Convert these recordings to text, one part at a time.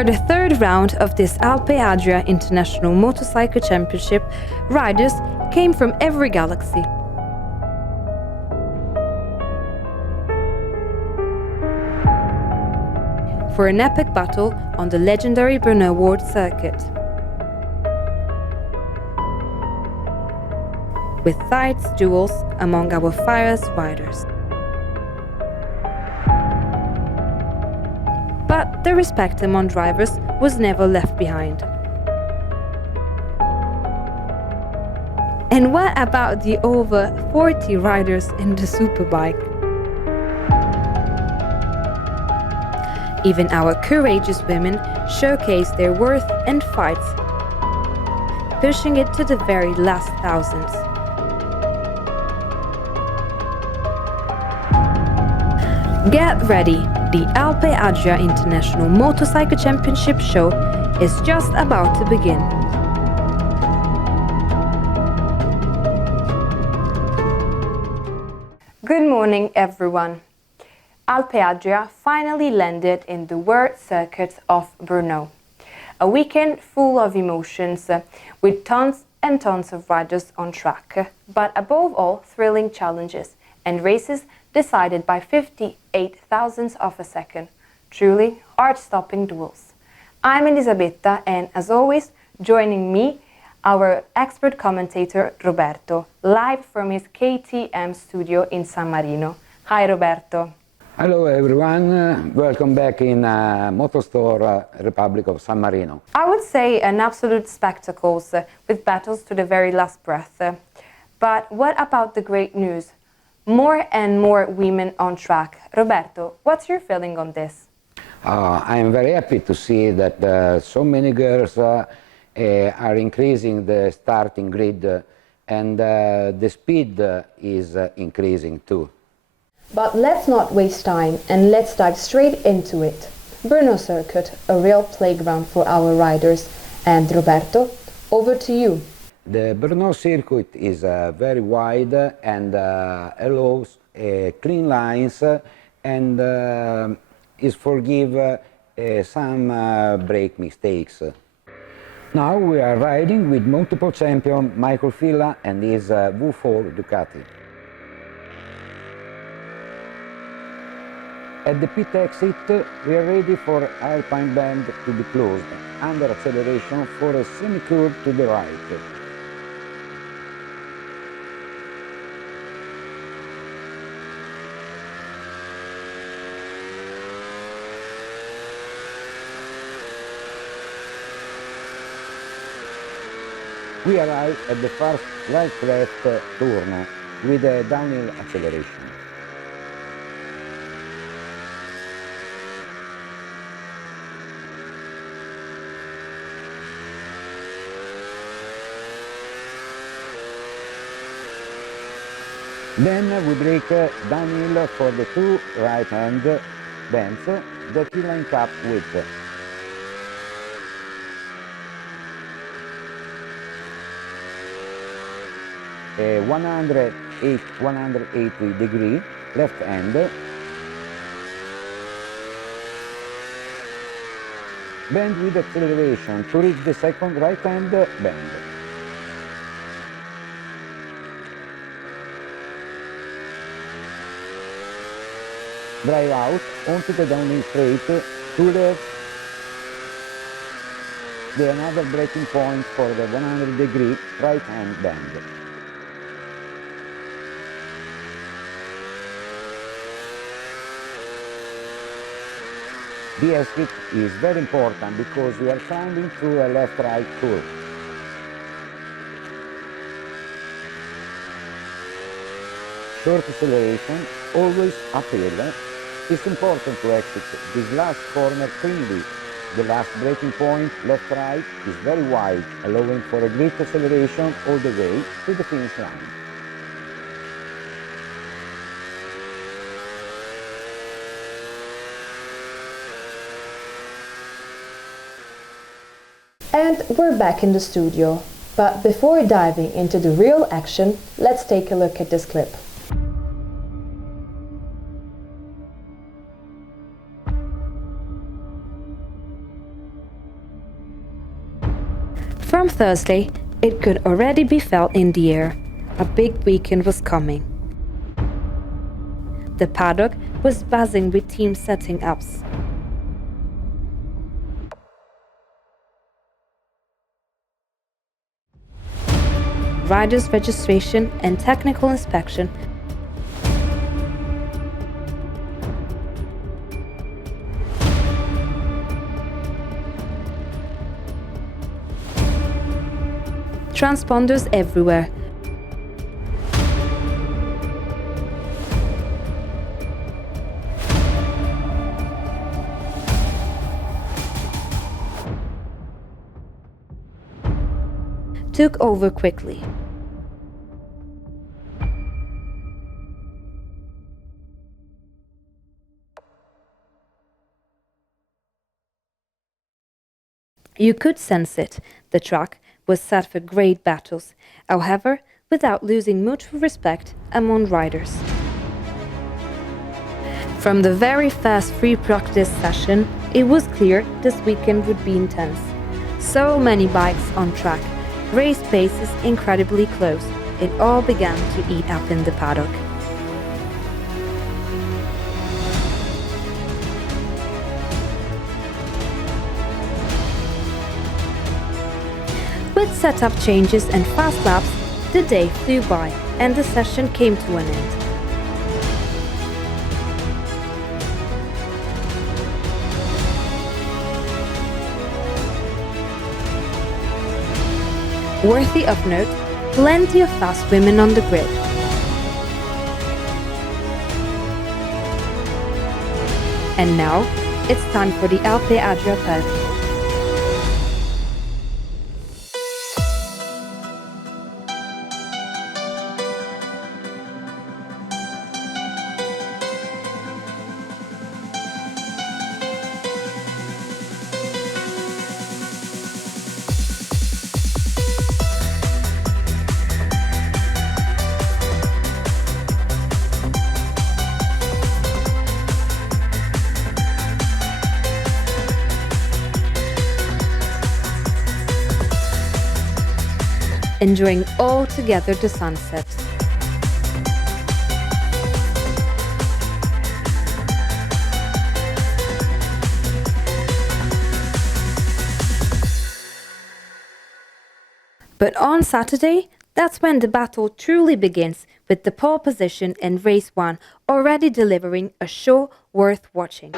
For the third round of this Alpe Adria International Motorcycle Championship, riders came from every galaxy. For an epic battle on the legendary Brno World Circuit. With fights, duels among our fierce riders. But the respect among drivers was never left behind. And what about the over 40 riders in the Superbike? Even our courageous women showcased their worth and fights, pushing it to the very last thousands. Get ready, the Alpe Adria International Motorcycle Championship show is just about to begin. Good morning, everyone. Alpe Adria finally landed in the World Circuit of Brno. A weekend full of emotions, with tons and tons of riders on track, but above all, thrilling challenges and races decided by 58 thousandths of a second. Truly heart-stopping duels. I'm Elisabetta, and as always, joining me, our expert commentator Roberto, live from his KTM studio in San Marino. Hi Roberto. I would say an absolute spectacle with battles to the very last breath. But what about the great news? More and more women on track. Roberto, what's your feeling on this? But let's not waste time and let's dive straight into it. Brno Circuit, a real playground for our riders. And Roberto, over to you. And we're back in the studio. But before diving into the real action, let's take a look at this clip. Thursday, it could already be felt in the air. A big weekend was coming. The paddock was buzzing with team setting ups. Riders' registration and technical inspection. Transponders everywhere. Took over quickly. You could sense it. The track was set for great battles, however, without losing mutual respect among riders. From the very first free practice session, it was clear this weekend would be intense. So many bikes on track, race paces incredibly close. It all began to eat up in the paddock. With setup changes and fast laps, the day flew by and the session came to an end. Worthy of note, plenty of fast women on the grid. And now, it's time for the Alpe Adria podium. Enjoying all together the sunset. But on Saturday, that's when the battle truly begins, with the pole position in race 1 already delivering a show worth watching.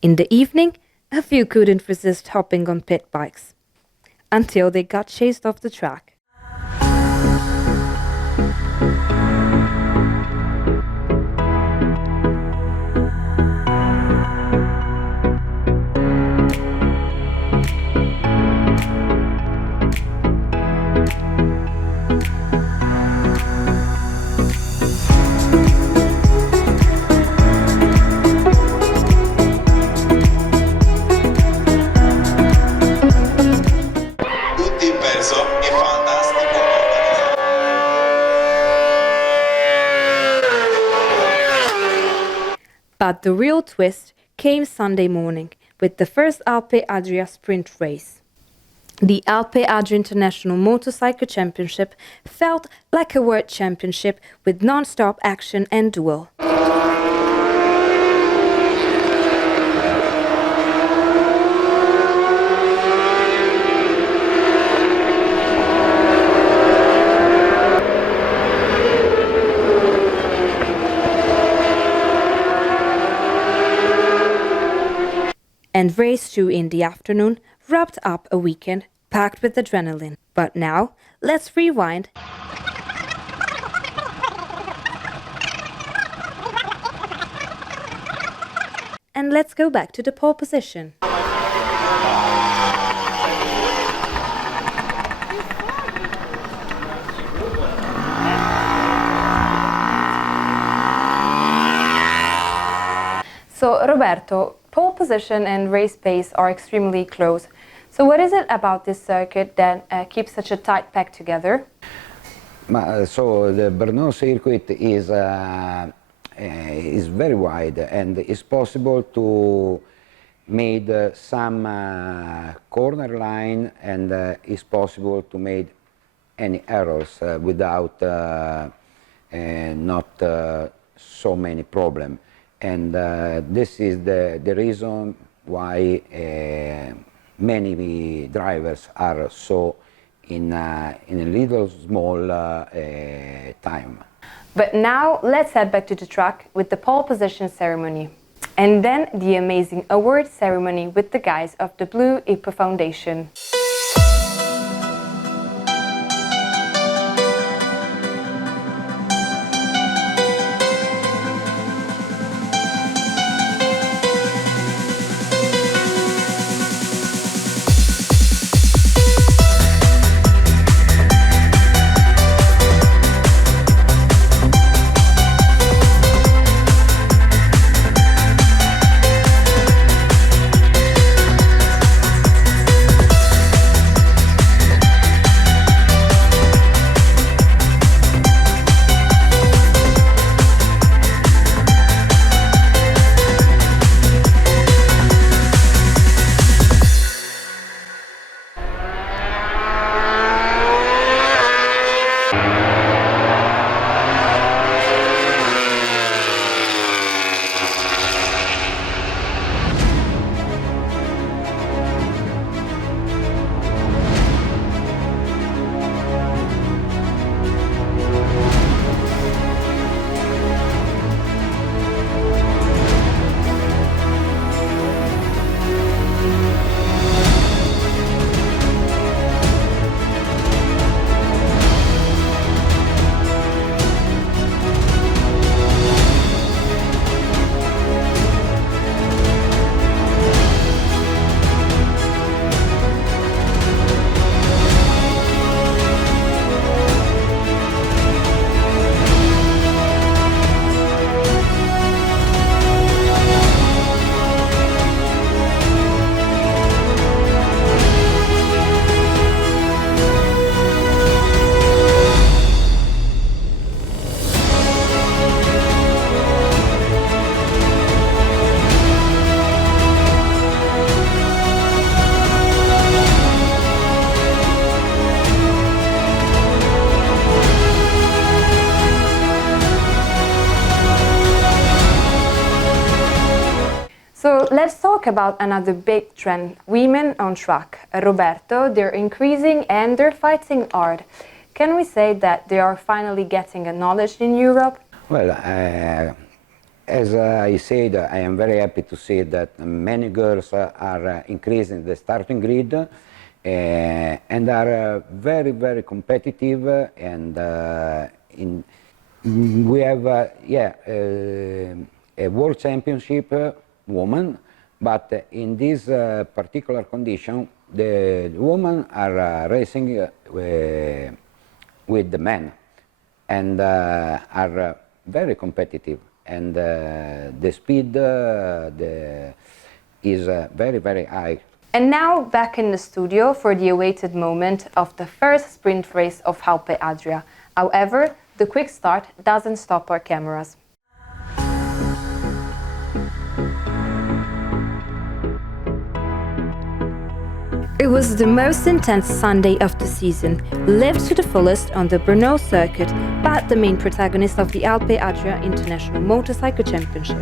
In the evening, a few couldn't resist hopping on pit bikes, until they got chased off the track. But the real twist came Sunday morning with the first Alpe Adria sprint race. The Alpe Adria International Motorcycle Championship felt like a world championship with non-stop action and duel. And race 2 in the afternoon wrapped up a weekend packed with adrenaline. But now, let's rewind and let's go back to the pole position. So, Roberto, pole position and race pace are extremely close. So what is it about this circuit that keeps such a tight pack together? But now let's head back to the track with the pole position ceremony. And then the amazing award ceremony with the guys of the Blue Hippo Foundation. So let's talk about another big trend, women on track. Roberto, they're increasing and they're fighting hard. Can we say that they are finally getting acknowledged in Europe? And now back in the studio for the awaited moment of the first sprint race of Alpe Adria. However, the quick start doesn't stop our cameras. It was the most intense Sunday of the season, lived to the fullest on the Brno circuit by the main protagonist of the Alpe Adria International Motorcycle Championship.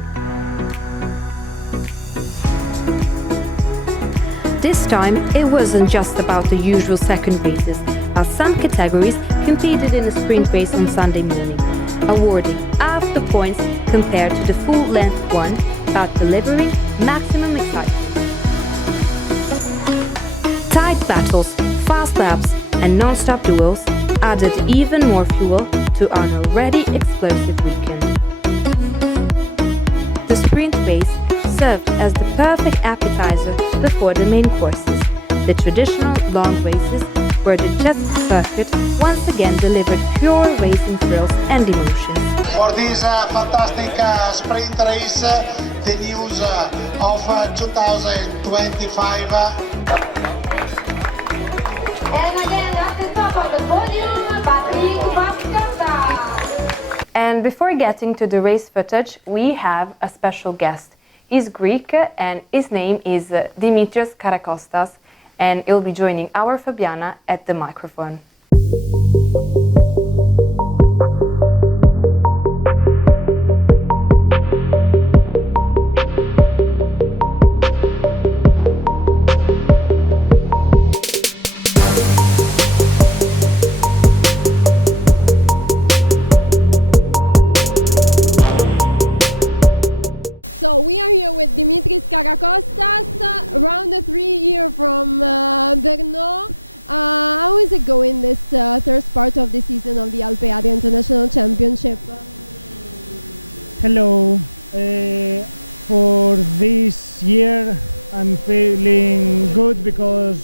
This time, it wasn't just about the usual second races, as some categories competed in a sprint race on Sunday morning, awarding half the points compared to the full-length one, about delivering maximum excitement. Tight battles, fast laps and non-stop duels added even more fuel to an already explosive weekend. The sprint race served as the perfect appetizer before the main courses, the traditional long races where the jet circuit once again delivered pure racing thrills and emotions. For this fantastic sprint race, the news of 2025. And again, at the top of the podium, Patrick Vascata. And before getting to the race footage, we have a special guest. He's Greek and his name is Dimitrios Karakostas, and he'll be joining our Fabiana at the microphone. we are here with Dimitris Karakostas, round 3 here from Brno. How is it going this third part of the season of the Alpe Adria International Championship? Hello. For this year I'm feeling good because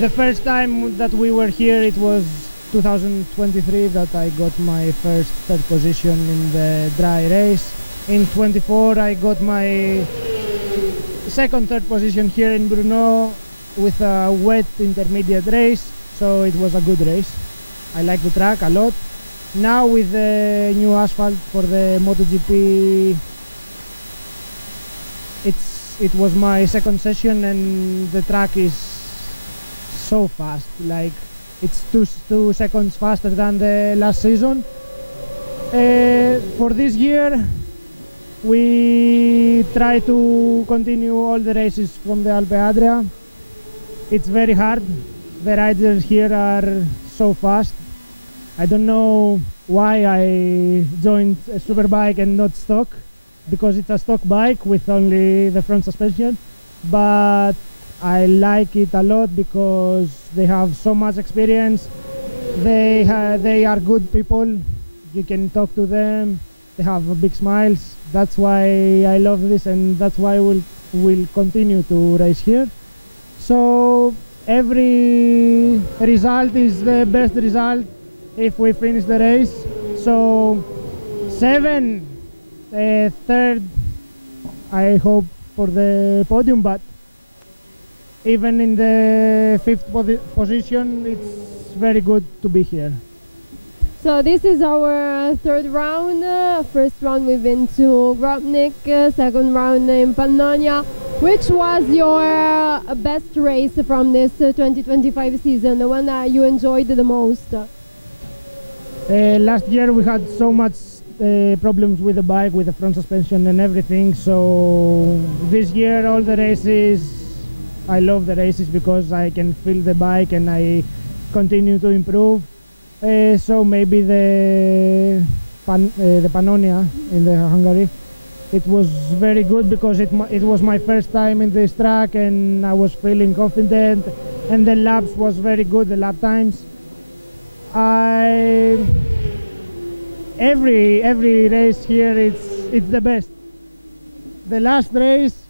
the first time that we were here it was 2023 that I got my first third position in the dry race. In 24 I got my second third position here in Brno with a wet intermediate race, so it was a good race. I like the track a lot. Now with the new asphalt for the MotoGP, it was my second session and the track is so fast, like it's 2 seconds faster than the last season. For this year we try to continue all the races from the Alpe Adria. It's very hard, the riders here are so fast. I don't know why I joined a superbike and not stock, because it's a stock bike with only the front suspension, but I like it a lot because they have so much experience. They are good people, you can talk to them, they have big smiles. That's why I love this and that's why we'll continue to race here. So every result is the best result if we finish the race. So 7, third, I hope for the podium, but even in the 5th position it's very good to be here. So this is our third round. First round we've been to Grobnik, second round in Pannonia. Which was your best race from this 2025 season, the one that you enjoyed the most? Last year we had so much problems with the bike, with the front suspension and everything, so this year all the races, I love the races because I can feel the bike and I continue to improve. So maybe the Pannonia in the Hungary, it was very good because it was my first time in this track and I was feeling confident, and the laps was very good, the lap times. Every race here it's the best. The last race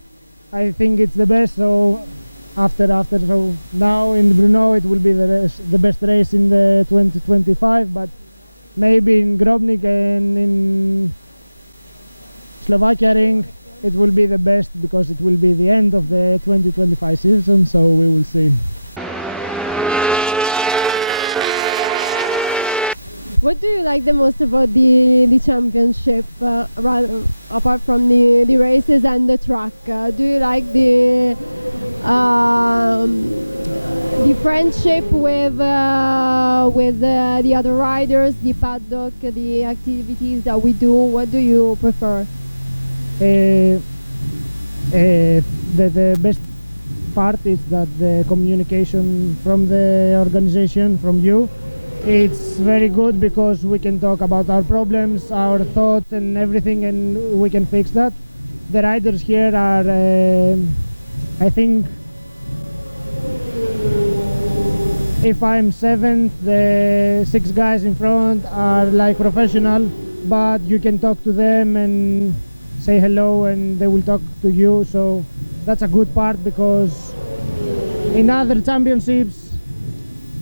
I think it's the best, so so now in Brno it will be the best race in the 2025, but maybe in Grobnik and in Slovakia ring it will be the best because it will be the end of the 2025 season, so we will see. What do you like the most about the championship, apart from the races and the track? Do you like the friendship with the other riders, the paddock, the activities that we do? What do you prefer? The best part is that the communication from the organization, from you, it's very good because we can talk about our problems, our thoughts and everything, and we can fix that. The riders here are, I think, if I'm 7th, the 6 guys in front are like professional, but you can talk to them and say hello and they will talk to you, so that's a good part because in other championships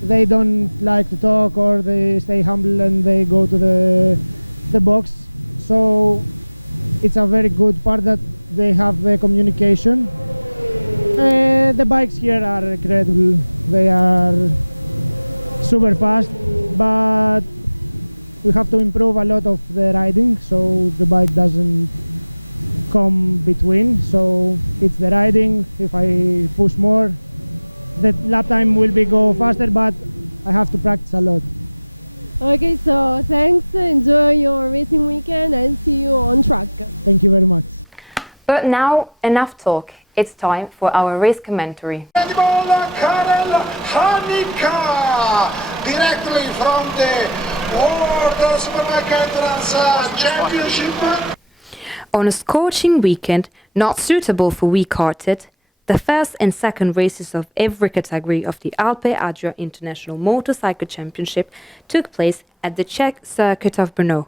they don't like to talk or they stay humble and they go to the box, so it's a very good part that they have the communication. The bikes here are incredible, they are super fast, but we have to improve a lot of the riding so the bike doesn't come between, so it's the riding. If I push more the lap time will be go faster, but I have to practice a lot. Okay, so thanks, enjoy your racing weekend and see you on track. Thank you very much. But now enough talk, it's time for our race commentary. Karel Hanika, directly from the World Superbike Endurance Championship. On a scorching weekend, not suitable for weak-hearted, the first and second races of every category of the Alpe Adria International Motorcycle Championship took place at the Czech circuit of Brno,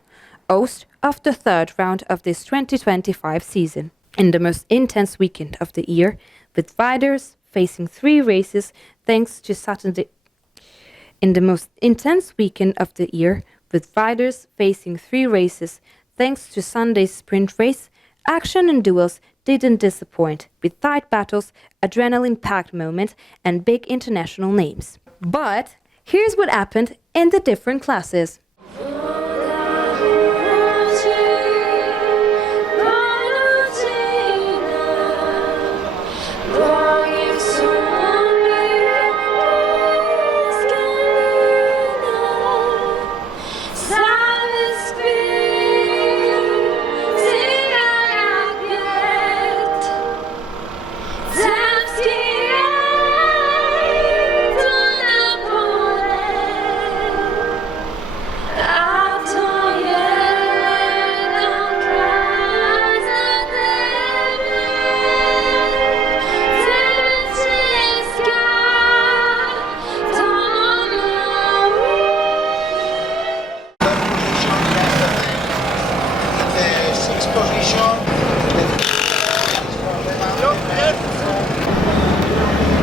host of the third round of this 2025 season. In the most intense weekend of the year, with riders facing three races thanks to Saturday. In the most intense weekend of the year, with riders facing three races thanks to Sunday's sprint race, action and duels didn't disappoint, with tight battles, adrenaline-packed moments, and big international names. But here's what happened in the different classes.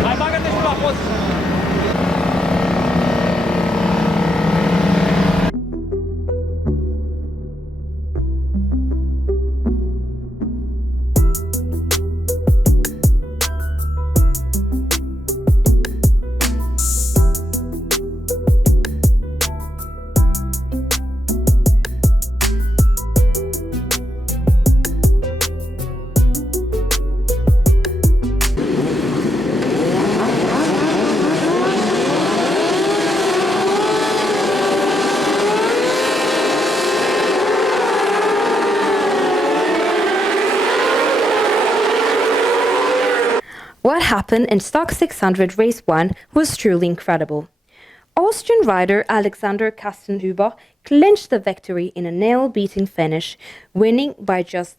Hai, bagă-te și tu la post! What happened in Stock 600 Race 1 was truly incredible. Austrian rider Alexander Kastenhuber clinched the victory in a nail-beating finish, winning by just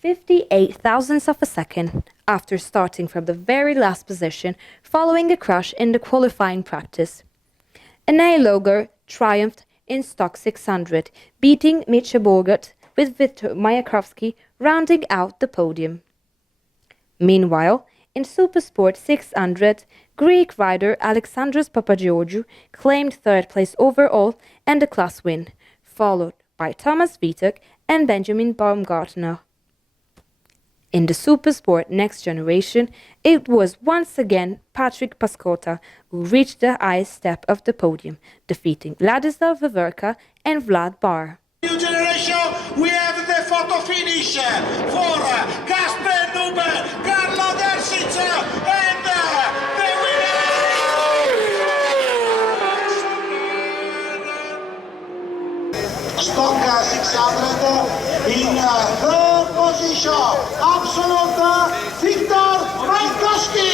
58 thousandths of a second after starting from the very last position following a crash in the qualifying practice. Anaï Loger triumphed in Stock 600, beating Mitja Borgert with Viktor Mayakovsky rounding out the podium. Meanwhile, in Supersport 600, Greek rider Alexandros Papageorgiou claimed third place overall and the class win, followed by Thomas Vitek and Benjamin Baumgartner. In the Supersport Next Generation, it was once again Patrick Pascota who reached the highest step of the podium, defeating Ladislav Vaverka and Vlad Bar. New generation, we have the photo finish for Kasper Nuber, Carlo Dersic, and the winner! Stock 600 in third position, absolute Viktor Mankowski.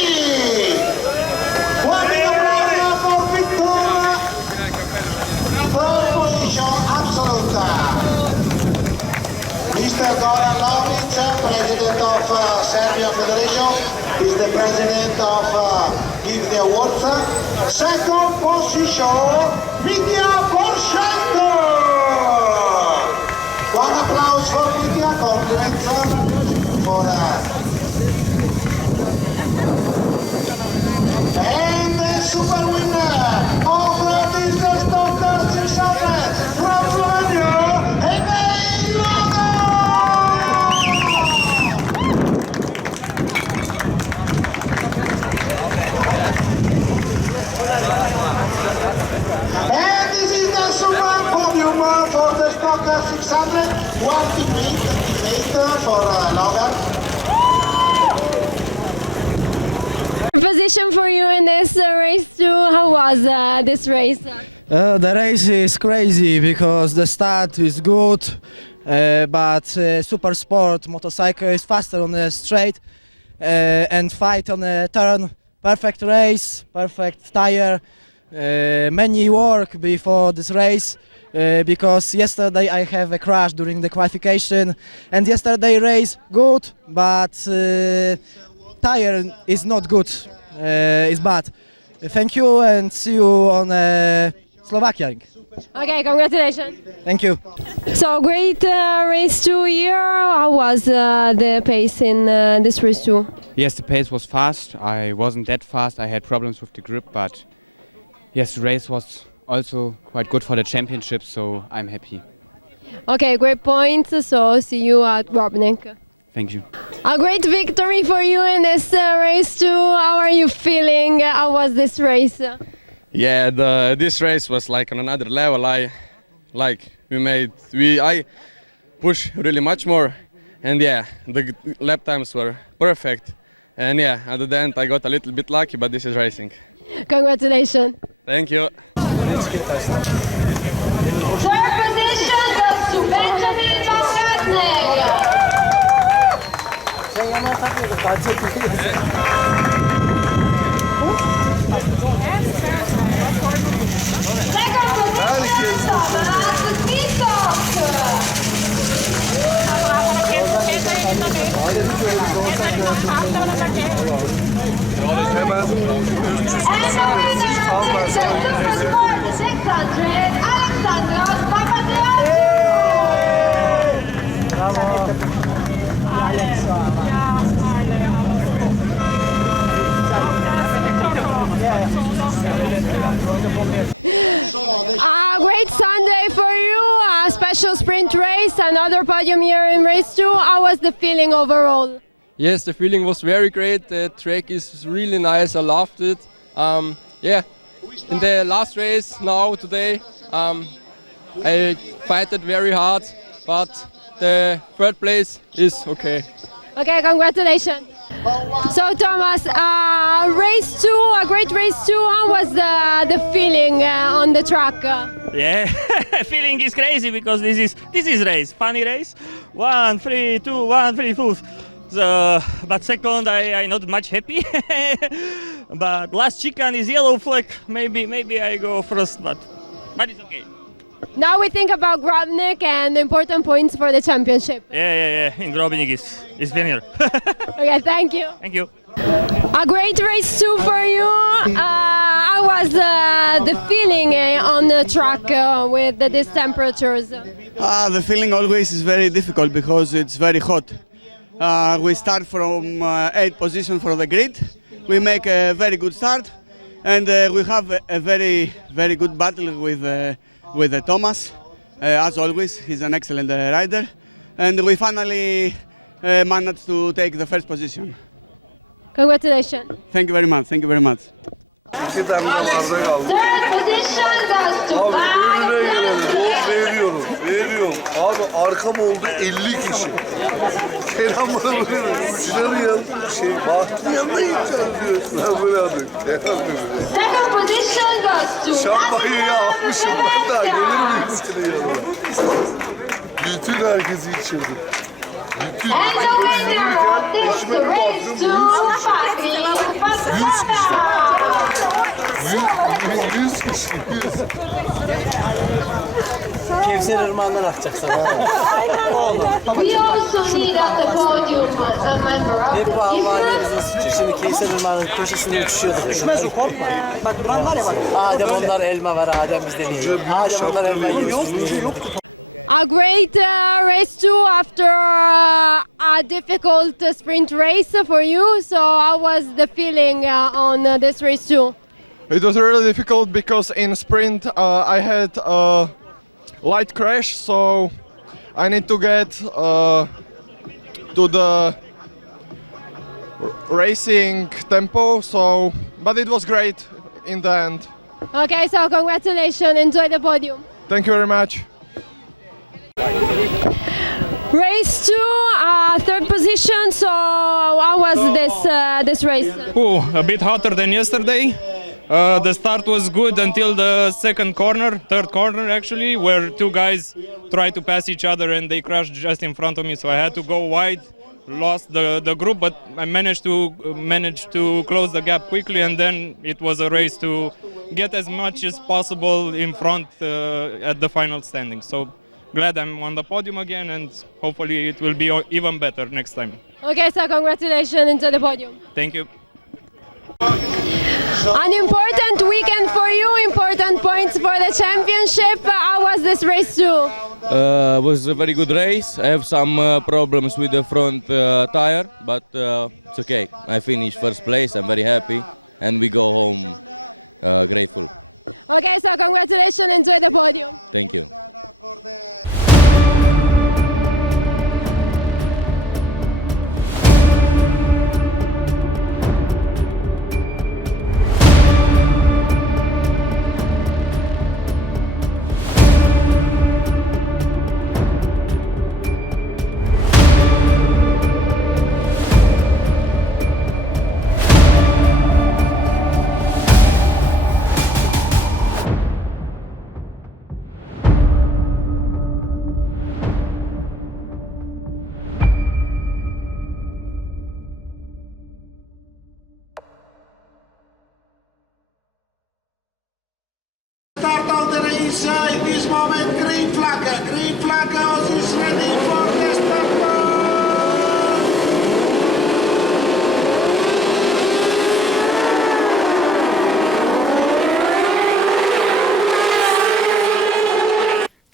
One applause for Viktor. Third position, absolute. Mr. Goran Lovic, president of Serbia Federation, is the president of Give the Awards. Second position, Mitja Poroshenko. One applause for Mitja, compliments for and the super winner of this Stock 600 from Romania, Anaï Loger! And this is the super podium for the Stock 600. One teammate for Logan. Position for you in this race too. How was this race? The race is crazy because the start is good, but super sport motorcycle is faster on the straight and fight on the turn. Perfect race, perfect tire, many work before this race because yesterday I have a crash during the qualification, and yesterday race good, but tire is not good, it's bad. Thank you and see you on Slovakia. Okay, congratulations. Thank you. So great race 2 here. How was the pace in this race 2? Yes, the pace was fast. I wasn't that fast. I had problems with the grip, but yes, the race was also quite good for the championship, so I'm happy. Okay, great points. So see you at Robnik. Thank you. A great victory for you in this race too. How are you feeling? How was this race? Yeah, this race was like on another level. I pushed really much more, and yeah, the lap times were perfect. And yeah, at the end I got a little bit lucky, but this is racing. Congratulations. Thank you. Third position goes to Benjamin Baumgartner. Second position, Thomas Kristoff. And the winner of this Super Sport 600, Alexandros Papatriou. A great Sunday for you, a special sprint race, another podium here in race 2. How was the feeling overall? Yes, the feeling was very great. The track is really nice. I loved it. Yeah, in the last race now today, I fight it very hard, but the third place is okay. Okay, congratulations. So Thomas, race 2, a great race 2. How was the feeling on the track? Yeah, feeling is crazy because this is race, funny race. 1, 3, 2, 1, 3, 4. But second, I not much happy. But last chicane is yellow flag. Maybe I go first, but it's okay. Now we think about Grobnik and the important points for the championship. Yeah. In Grobnik is winner. Okay, thank you. Thank you. A great race 2 for you. How was the feeling on the track with these temperatures? The feeling always is very difficult because it's very hot. We start from 8th position for the grid. We make a very good start, and we have a very good battle with Thomas. As always, he's an excellent rider, and we finally managed to take the first position. Congratulations. Thank you very much. Thank you very much. Third position goes to Baumgartner. Veriyorum. Abi arkam oldu 50 kişi. Kenan bana böyle uçları ya. Baktım yanına gideceğim diyor. Ben böyle yapıyorum. Second position goes to Şampanyayı yapmışım. Ben daha gelir miyim üstüne ya? Bütün herkesi içirdim. And the winner of this race 2, Patrick Pastrana. 100 kişi. 100. Kevser Irmağı'ndan atacaksın. We also need at the podium a member of Hep the bu Almanya'nın team. suçu. Şimdi Kevser Irmağı'nın köşesinde uçuşuyordu. Bak buran var ya bak. Adem onlar elma var, Adem bizde değil. Adem onlar elma yiyor. A great race 2 after a difficult sprint race for you. So how was the feeling on this race 2? It was really difficult because in sprint I had a light crash, so I need to get to the racing tempo. But it was great in the end. Okay, so congratulations. Enjoy the podium. Thank you very much. Race 2, third position. So how was this race? A bit hotter than yesterday. The start was good until the third corner actually, where two guys tried to pass each other and they crashed just in front of me. So I had to go wide, lost the group, but I managed to close the gap quickly, and then it was a race to get as much as possible in front at the final standing. So glad I'm on the podium again, and hopefully it will be even better next time. Okay, so congratulations into the podium. Thank you. An important weekend for you, important points for the championship. How was this race too? Was a very good race. I have some problems with the front tire, but it's okay. I finished first place. I'm very happy, and we go home grateful. Okay, so congratulations, enjoy the podium. Thank you. Start of the race, in this moment, green flag, Oz is ready for the start.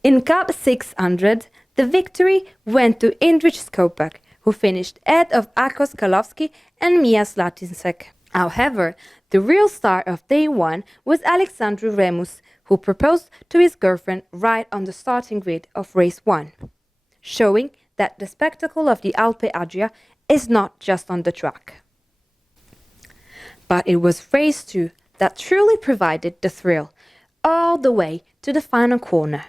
In Cup 600, the victory went to Indrich Skopak, who finished ahead of Akos Kalovski and Mia Slatinsek. However, the real star of day one was Alexandru Remus, who proposed to his girlfriend right on the starting grid of race 1, showing that the spectacle of the Alpe Adria is not just on the track. But it was race 2 that truly provided the thrill, all the way to the final corner.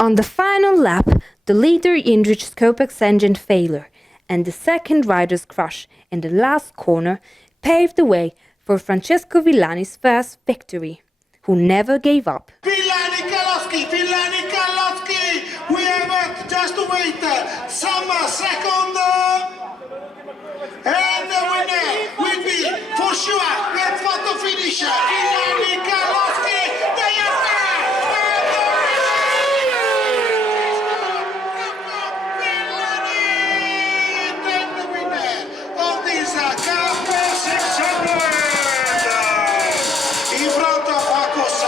On the final lap, the leader Indrich Skopak's engine failure and the second rider's crash in the last corner paved the way for Francesco Villani's first victory, who never gave up. Villani Kalowski, we have just to wait some second, and the winner will be for sure at photo finish. Villani Kalowski, they are there, and the winner is Villani. Then the winner of this Cup 600 in front of Akos.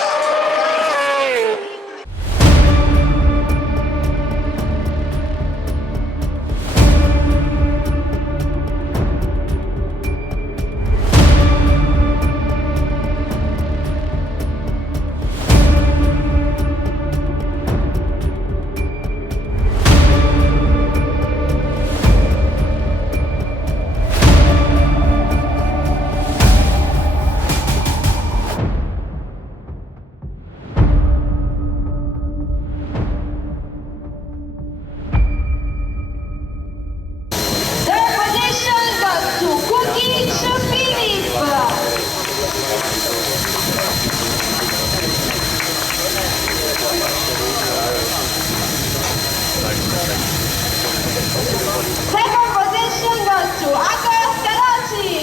Second position goes to Akos Karachi.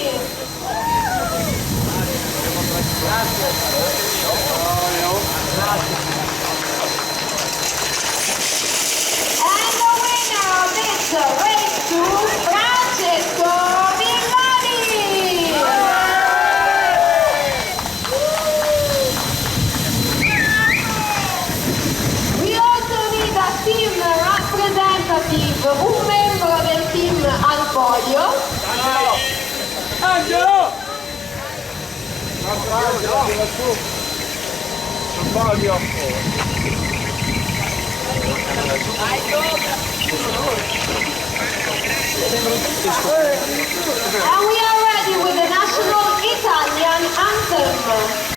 And the winner of this race to Francesco Villani. We also need a team representative, un membro del team al podio. Angelo! And we are ready with the national Italian anthem.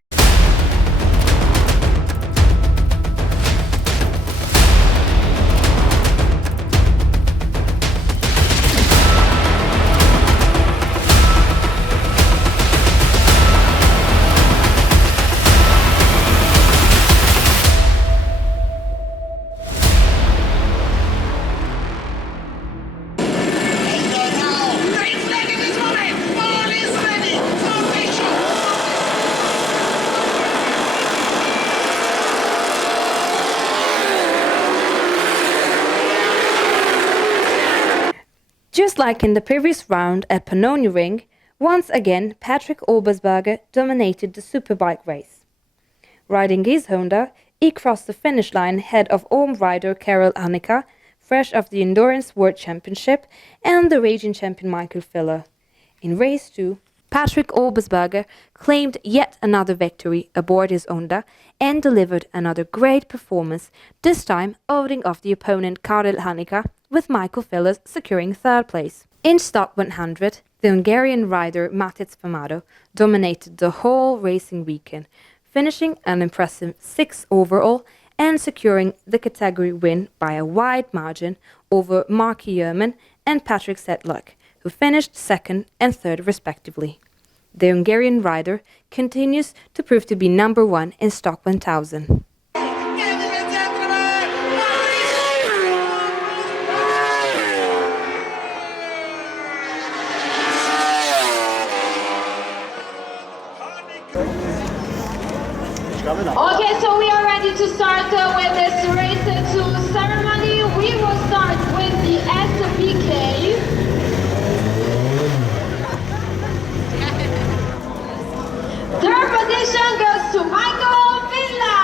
Green flag in this moment! All is ready for the show! Just like in the previous round at Pannonia Ring, once again Patrick Obersberger dominated the Superbike race. Riding his Honda, he crossed the finish line ahead of home rider Karel Annika, fresh off the Endurance World Championship, and the raging champion Michael Filler. In race 2, Patrick Obersberger claimed yet another victory aboard his Honda and delivered another great performance, this time holding off the opponent Karel Hanika, with Michael Filler securing third place. In Stock 100, the Hungarian rider Matic Famado dominated the whole racing weekend, finishing an impressive 6th overall and securing the category win by a wide margin over Marky Yerman and Patrick Sedlak, who finished 2nd and 3rd respectively. The Hungarian rider continues to prove to be number 1 in Stock 1000. Okay, so we are ready to start with this race 2 ceremony. We will start with the SPK. Third position goes to Michael Villa.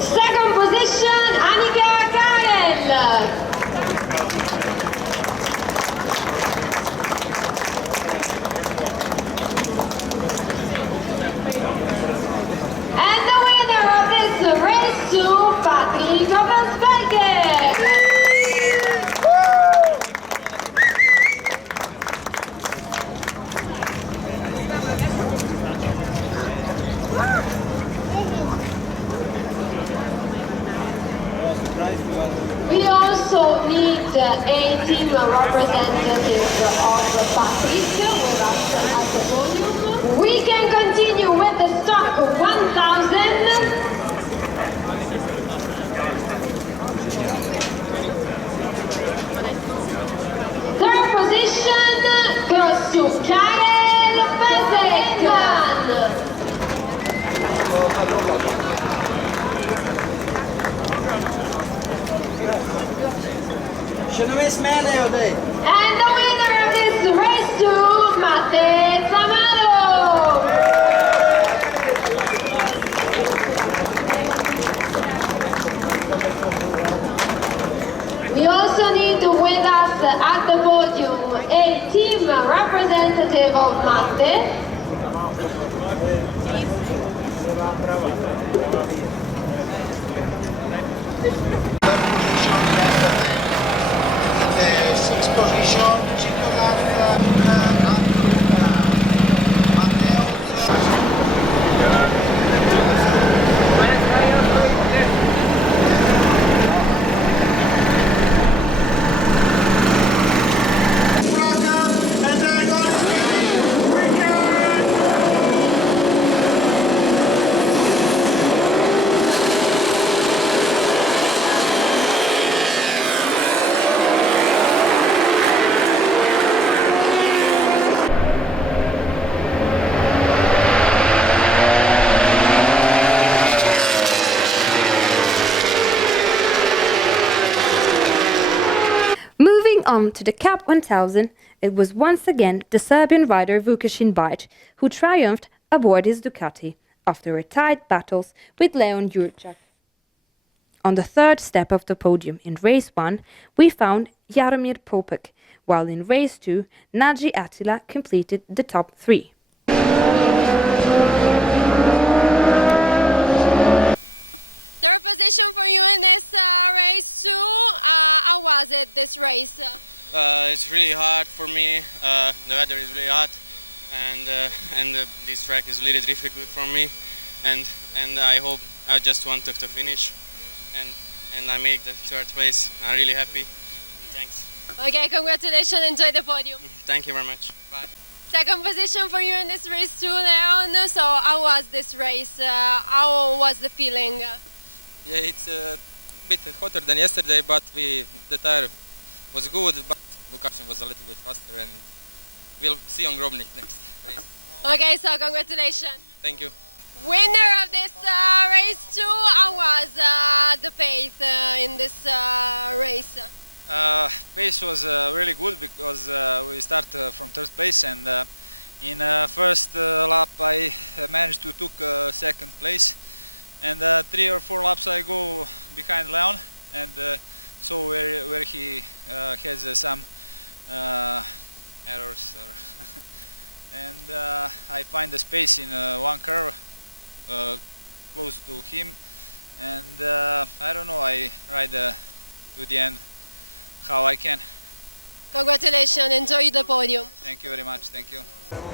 Second position, Annika Karel. And the winner of this race to Patrick Obersberger. We also need a team representative of Patrick with us at the podium. We can continue with the Stock 1000. Third position goes to Karel Bezekman. And the winner of this race to Matteo Zamalo. We also need with us at the podium a team representative of Matte. Third position yesterday. In the sixth position, Nicolas Andruna. And then God is winning. Weekend! Moving on to the Cup 1000, it was once again the Serbian rider Vukašin Bajic who triumphed aboard his Ducati after a tight battles with Leon Jurčak. On the third step of the podium in race 1, we found Jaromir Popek, while in race 2, Naji Attila completed the top 3. Third position for you in this race too. How was it, this race? It's really hard for me. The weather is really hot, and this track is really difficult for me. And I just wanted to finish, and I make the third place. I'm really happy. And thanks. Okay, congratulations. Enjoy the podium. Thank you very much. Bye. Second position for you in this race too, Leon. So how was this race? How was the feeling? Yeah, it's a bit hotter than yesterday, but the tire was good, but Vukašin was a little bit faster, and we'll see you on Grobnik next race. Okay, so congratulations. Thank you. Winner of this race too, how was the pace in this race? Pace was really good because we start from third place, and in first lap I managed to took second place, and 3 or 4 laps I go behind Leon, and so where he has some errors and I find the space in one curve close to him, and I don't know, I ride to the end how I can. Congratulations, enjoy the podium. Thank you very much, thank you.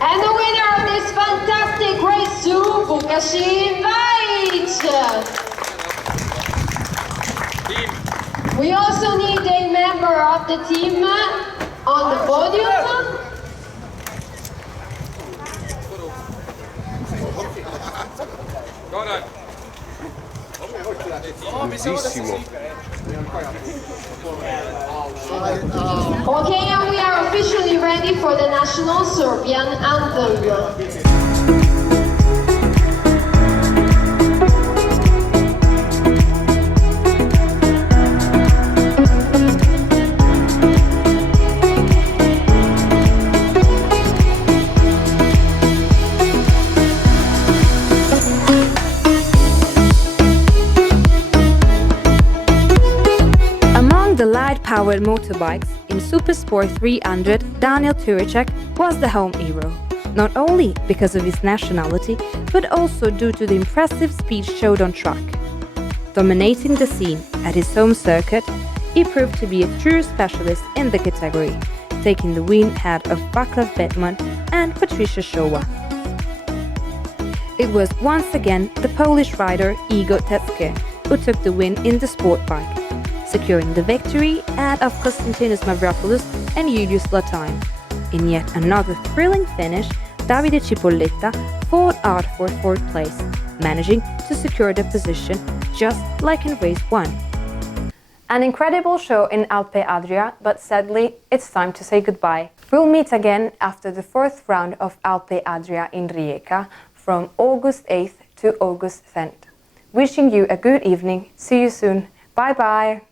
And the winner of this fantastic race to Bukashi Vaic. We also need a member of the team on the podium. Bellissimo. Okay, and we are officially ready for the national Serbian anthem. The light-powered motorbikes in Supersport 300, Daniel Turicek was the home hero, not only because of his nationality, but also due to the impressive speed showed on track. Dominating the scene at his home circuit, he proved to be a true specialist in the category, taking the win ahead of Vaclav Bettman and Patricia Showa. It was once again the Polish rider Igor Tetske who took the win in the sport bike, securing the victory ahead of Konstantinos Mavropoulos and Julius Latine. In yet another thrilling finish, Davide Cipolletta fought out for fourth place, managing to secure the position just like in race 1. An incredible show in Alpe Adria, but sadly it's time to say goodbye. We'll meet again after the 4th round of Alpe Adria in Rijeka from August 8th to August 10th. Wishing you a good evening. See you soon. Bye bye.